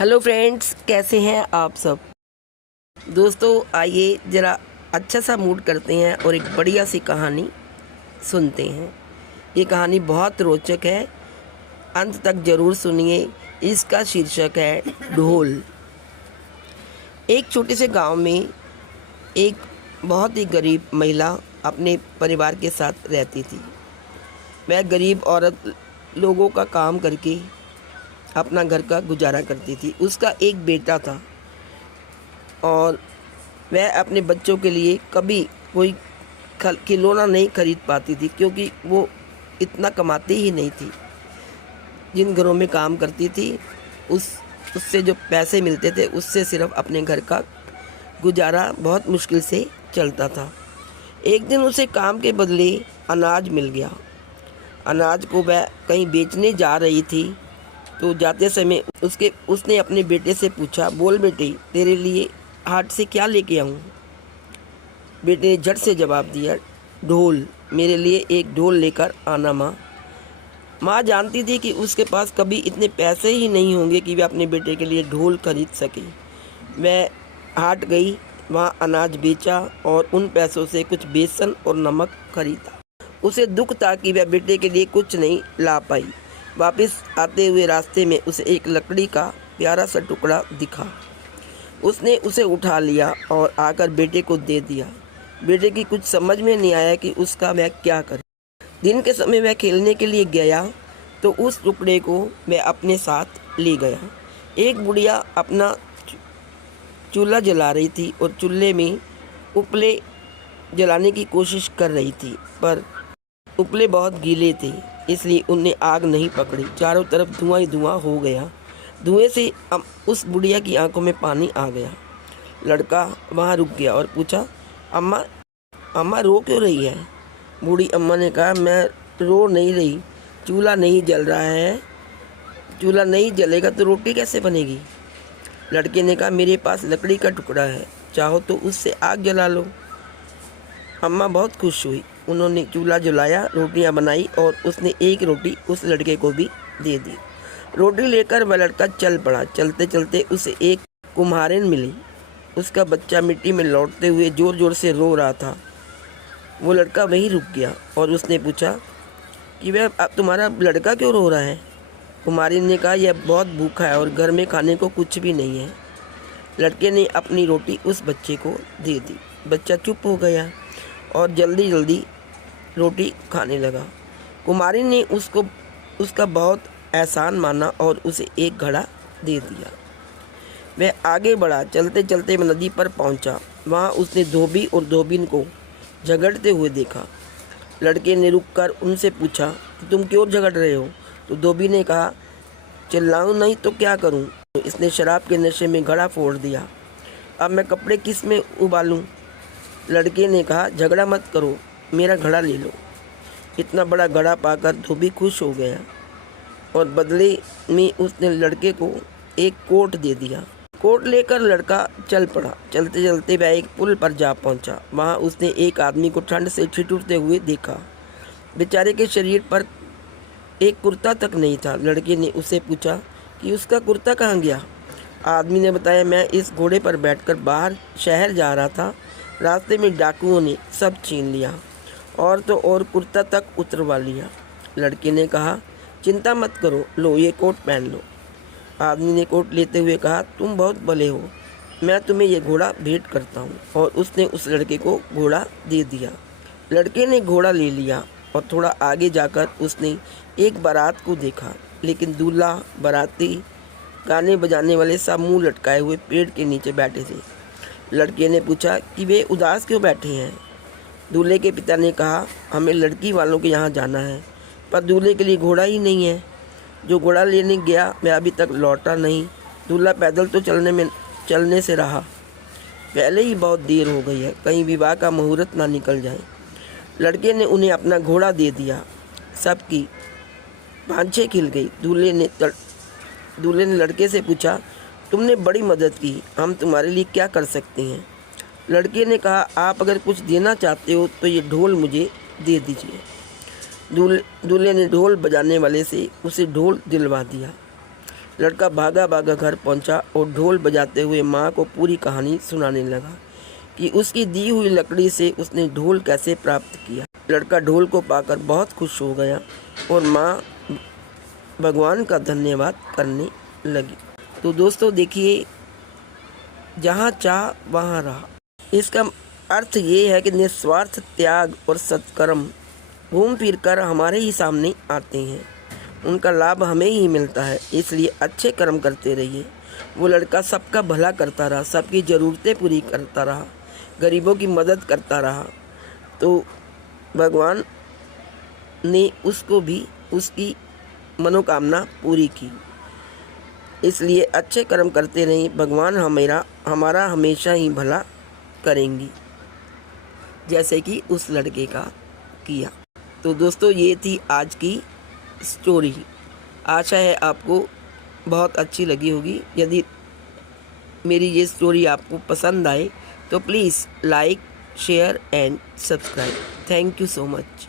Hello friends, कैसे हैं आप सब। दोस्तों आइए ज़रा अच्छा सा मूड करते हैं और एक बढ़िया सी कहानी सुनते हैं। ये कहानी बहुत रोचक है, अंत तक ज़रूर सुनिए। इसका शीर्षक है ढोल। एक छोटे से गांव में एक बहुत ही गरीब महिला अपने परिवार के साथ रहती थी। वह गरीब औरत लोगों का काम करके अपना घर का गुजारा करती थी। उसका एक बेटा था और वह अपने बच्चों के लिए कभी कोई खिलौना नहीं खरीद पाती थी, क्योंकि वो इतना कमाती ही नहीं थी। जिन घरों में काम करती थी उससे जो पैसे मिलते थे उससे सिर्फ अपने घर का गुजारा बहुत मुश्किल से चलता था। एक दिन उसे काम के बदले अनाज मिल गया। अनाज को वह कहीं बेचने जा रही थी, तो जाते समय उसने अपने बेटे से पूछा, बोल बेटे, तेरे लिए हाट से क्या लेके आऊँ। बेटे ने झट से जवाब दिया, ढोल, मेरे लिए एक ढोल लेकर आना माँ। माँ जानती थी कि उसके पास कभी इतने पैसे ही नहीं होंगे कि वह अपने बेटे के लिए ढोल खरीद सके। वह हाट गई, वहाँ अनाज बेचा और उन पैसों से कुछ बेसन और नमक खरीदा। उसे दुख था कि वह बेटे के लिए कुछ नहीं ला पाई। वापस आते हुए रास्ते में उसे एक लकड़ी का प्यारा सा टुकड़ा दिखा। उसने उसे उठा लिया और आकर बेटे को दे दिया। बेटे की कुछ समझ में नहीं आया कि उसका वह क्या करे। दिन के समय वह खेलने के लिए गया तो उस टुकड़े को वह अपने साथ ले गया। एक बुढ़िया अपना चूल्हा जला रही थी और चूल्हे में उपले जलाने की कोशिश कर रही थी, पर उपले बहुत गीले थे, इसलिए उनने आग नहीं पकड़ी। चारों तरफ धुआं ही धुआं हो गया। धुएं से उस बुढ़िया की आंखों में पानी आ गया। लड़का वहाँ रुक गया और पूछा, अम्मा अम्मा रो क्यों रही है। बूढ़ी अम्मा ने कहा, मैं रो नहीं रही, चूल्हा नहीं जल रहा है। चूल्हा नहीं जलेगा तो रोटी कैसे बनेगी। लड़के ने कहा, मेरे पास लकड़ी का टुकड़ा है, चाहो तो उससे आग जला लो। अम्मा बहुत खुश हुई। उन्होंने चूल्हा जलाया, रोटियां बनाई और उसने एक रोटी उस लड़के को भी दे दी। रोटी लेकर वह लड़का चल पड़ा। चलते चलते उसे एक कुम्हारिन मिली। उसका बच्चा मिट्टी में लौटते हुए ज़ोर ज़ोर से रो रहा था। वो लड़का वहीं रुक गया और उसने पूछा कि वह तुम्हारा लड़का क्यों रो रहा है। कुम्हारिन ने कहा, यह बहुत भूखा है और घर में खाने को कुछ भी नहीं है। लड़के ने अपनी रोटी उस बच्चे को दे दी। बच्चा चुप हो गया और जल्दी जल्दी रोटी खाने लगा। कुमारी ने उसका बहुत एहसान माना और उसे एक घड़ा दे दिया। वह आगे बढ़ा। चलते चलते वह नदी पर पहुंचा। वहां उसने धोबी और धोबिन को झगड़ते हुए देखा। लड़के ने रुककर उनसे पूछा, तुम क्यों झगड़ रहे हो। तो धोबी ने कहा, चिल्लाऊं नहीं तो क्या करूं। इसने शराब के नशे में घड़ा फोड़ दिया, अब मैं कपड़े किस में उबालूं। लड़के ने कहा, झगड़ा मत करो, मेरा घड़ा ले लो। इतना बड़ा घड़ा पाकर धोबी खुश हो गया और बदले में उसने लड़के को एक कोट दे दिया। कोट लेकर लड़का चल पड़ा। चलते चलते वह एक पुल पर जा पहुंचा। वहां उसने एक आदमी को ठंड से ठिठुरते हुए देखा। बेचारे के शरीर पर एक कुर्ता तक नहीं था। लड़के ने उससे पूछा कि उसका कुर्ता कहाँ गया। आदमी ने बताया, मैं इस घोड़े पर बैठकर बाहर शहर जा रहा था, रास्ते में डाकुओं ने सब छीन लिया और तो और कुर्ता तक उतरवा लिया। लड़के ने कहा, चिंता मत करो, लो ये कोट पहन लो। आदमी ने कोट लेते हुए कहा, तुम बहुत भले हो, मैं तुम्हें ये घोड़ा भेंट करता हूँ। और उसने उस लड़के को घोड़ा दे दिया। लड़के ने घोड़ा ले लिया और थोड़ा आगे जाकर उसने एक बारात को देखा, लेकिन दूल्हा बाराती गाने बजाने वाले सब मुँह लटकाए हुए पेड़ के नीचे बैठे थे। लड़के ने पूछा कि वे उदास क्यों बैठे हैं। दूल्हे के पिता ने कहा, हमें लड़की वालों के यहाँ जाना है, पर दूल्हे के लिए घोड़ा ही नहीं है। जो घोड़ा लेने गया वह अभी तक लौटा नहीं। दूल्हा पैदल तो चलने से रहा। पहले ही बहुत देर हो गई है, कहीं विवाह का मुहूर्त ना निकल जाए। लड़के ने उन्हें अपना घोड़ा दे दिया। सबकी पांछें खिल गई। दूल्हे ने लड़के से पूछा, तुमने बड़ी मदद की, हम तुम्हारे लिए क्या कर सकते हैं। लड़के ने कहा, आप अगर कुछ देना चाहते हो तो ये ढोल मुझे दे दीजिए। दूल्हे ने ढोल बजाने वाले से उसे ढोल दिलवा दिया। लड़का भागा भागा घर पहुंचा और ढोल बजाते हुए माँ को पूरी कहानी सुनाने लगा कि उसकी दी हुई लकड़ी से उसने ढोल कैसे प्राप्त किया। लड़का ढोल को पाकर बहुत खुश हो गया और माँ भगवान का धन्यवाद करने लगी। तो दोस्तों देखिए, जहाँ चाह वहाँ रहा, इसका अर्थ ये है कि निस्वार्थ त्याग और सत्कर्म घूम फिर कर हमारे ही सामने आते हैं, उनका लाभ हमें ही मिलता है। इसलिए अच्छे कर्म करते रहिए। वो लड़का सबका भला करता रहा, सबकी ज़रूरतें पूरी करता रहा, गरीबों की मदद करता रहा, तो भगवान ने उसको भी उसकी मनोकामना पूरी की। इसलिए अच्छे कर्म करते रहिए, भगवान हमारा हमेशा ही भला करेंगी, जैसे कि उस लड़के का किया। तो दोस्तों ये थी आज की स्टोरी। आशा है आपको बहुत अच्छी लगी होगी। यदि मेरी ये स्टोरी आपको पसंद आए तो please like, share and subscribe. Thank you so much.